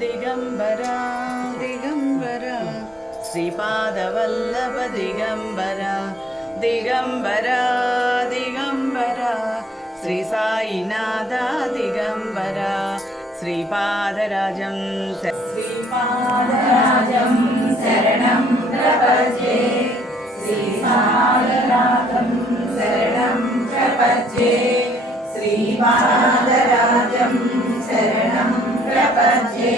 दिगंबरा दिगंबरा श्रीपादवल्लभ दिगंबरा दिगंबरा दिगंबरा श्री साईनाथ दिगंबरा श्रीपादराजं शरणं प्रपद्ये श्रीपादराजं शरणं प्रपद्ये श्रीपादराजं शरणं प्रपद्ये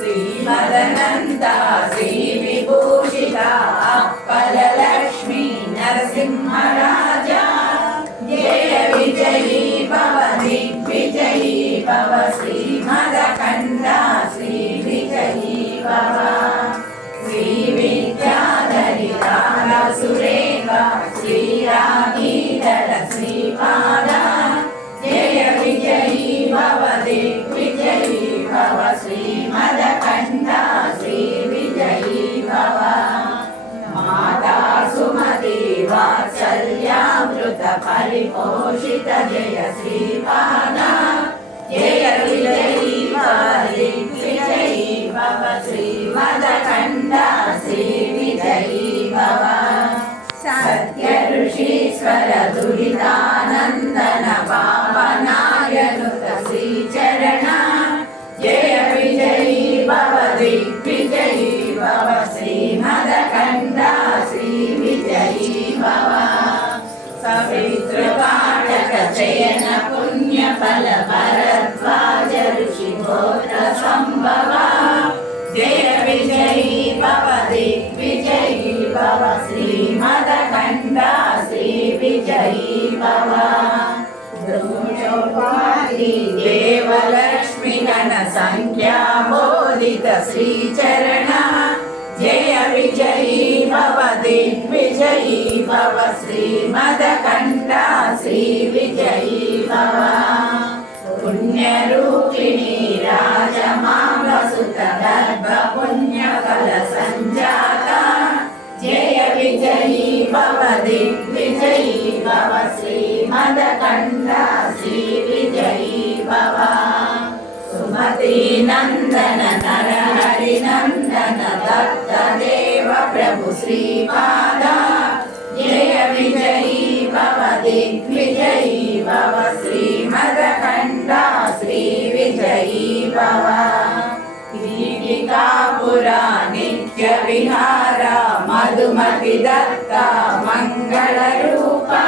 श्रीमदनन्ता श्रीविभूषिता अप्पललक्ष्मी नरसिंहराजा जय विजयी भव दिग्विजयी भव श्रीमदकण्ठा श्रीविजयी भव श्रीविद्याधरितारा सुरेखा श्रीरागीधर श्रीपादा जय विजयी भव दिग्विजयी भव श्रीमदकण्ठा श्रीविजयी भव माता सुमति वात्सल्यामृत परिपोषित जय श्रीपादा जय विजयी भव दिग्विजयी भव श्रीमदकण्ठा श्रीविजयी भव सत्य ऋषीश्वर दुरितानन्दन पावनायनुत श्रीचरण जय विजयी भव दिग्विजयी भव श्रीमदकण्ठा श्रीविजयी भव सवितृपाठक चयन पुण्यफल भरद्वाज ऋषिगोत्र सम्भव जय विजयी भव दिग्विजयी भव श्रीमदकण्ठा श्रीविजयी भव द्रोणोपाधि देवलक्ष्मी गण संख्या बोधित श्रीचरण जय विजयी भव दिग्विजयी भव श्रीमदकण्ठा श्रीविजयी भव पुण्यरूपिणी राजमांबसुत गर्भ पुण्यफल संजाता जय विजयी भव दिग्विजयी भव श्रीमदकण्ठा श्रीविजयी भव सुमति नंदन नरहरि नंदन दत्त देव प्रभु श्रीपादा जय विजयी भव दिग्विजयी भव श्रीमदकण्ठा श्रीविजयी भव दीपिकापुरा नित्य विहारा मधुमति दत्ता मंगल रूपा